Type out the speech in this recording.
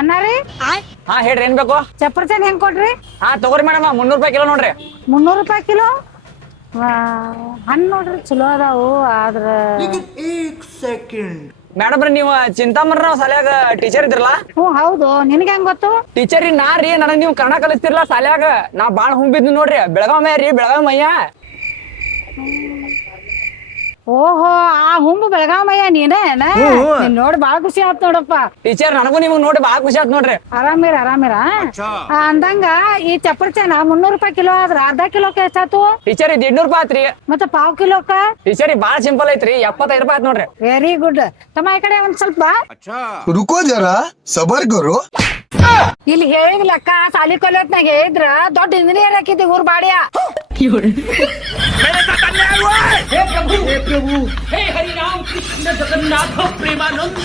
ಅನ್ನಾರಿ ಹಾ ಹೇಳ್ರಿ ಏನ್ ಬೇಕು? ಚಪ್ರಚನ್ ಹೆಂಗ್ ಕೊಡ್ರಿ? ಹಾ ತಗೋರಿ ಮೇಡಮ್ 300 ರೂಪಾಯಿ ಕಿಲೋ ನೋಡ್ರಿ. 300 ರೂಪಾಯಿ ಕಿಲೋ. ಹಣ್ಣು ನೋಡ್ರಿ ಚಲೋ ಅದಾವು ಆದ್ರ ಮೇಡಮ್ ರೀ ನೀವು ಚಿಂತಾಮಣಿರಾವ್ ನಾವು ಸಾಲ್ಯಾಗ ಟೀಚರ್ ಇದ್ರಲ್ಲ? ಹ್ಞೂ ಹೌದು. ನಿನಗೆ ಹೆಂಗ್ ಗೊತ್ತು? ಟೀಚರ್ ನಾ ರೀ ನನಗ್ ನೀವು ಕನ್ನಡ ಕಲಿಸ್ತಿರಲ್ಲ ಸಾಲ್ಯಾಗ ನಾ ಬಾಳ್ ಹುಂಬಿದ್ದು ನೋಡ್ರಿ. ಬೆಳಗಾವ್ ರೀ ಬೆಳಗಾವ್ ಮಯ್ಯ. ಓಹೋ ಆ ಹುಂಬು ಬೆಳಗಾಮಯ್ಯ ನೀನೇನ? ನೀನ್ ನೋಡಿ ಬಾಳ ಖುಷಿ ಆತ್ ನೋಡಪ್ಪ. ಟೀಚರ್ ನನಗೂ ನಿಮ್ಗೆ ನೋಡಿ ಬಾಳ ಖುಷಿ ಆತ್ ನೋಡ್ರಿ. ಆರಾಮಿರ ಅಂದಂಗ ಈ ಚಪ್ರಚನ 300 ರೂಪಾಯಿ ಕಿಲೋ ಆದ್ರ ಅರ್ಧ ಕಿಲೋಕ್ಕೆ ಎಷ್ಟಾತು? ಟೀಚರ್ ಇದು 200 ರೂಪಾಯಿ ಆತ್ರಿ. ಮತ್ತೆ ಪಾವ್ ಕಿಲೋಕ್ಕ? ಟೀಚರ್ ಬಾಳ ಸಿಂಪಲ್ ಐತ್ರಿ 75 ರೂಪಾಯಿ ಆತ್ ನೋಡ್ರಿ. Very good. ತಮ್ಮ ಈ ಕಡೆ ಒಂದ್ ಸ್ವಲ್ಪ ಬಾ. रुको जरा सबर करो. ಇಲ್ಲಿ ಹೇಳಿದ ಲೆಕ್ಕ ಸಾಲಿ ಕಲಿಯೋತ್ನಾಗ ಹೇಳಿದ್ರ ದೊಡ್ಡ ಇಂಜಿನಿಯರ್ ಹಾಕಿದ್ದಿ ಊರ್ ಬಾಡಿಯ. हे प्रभु हे हरि राम कृष्ण जगन्नाथ प्रेमानंद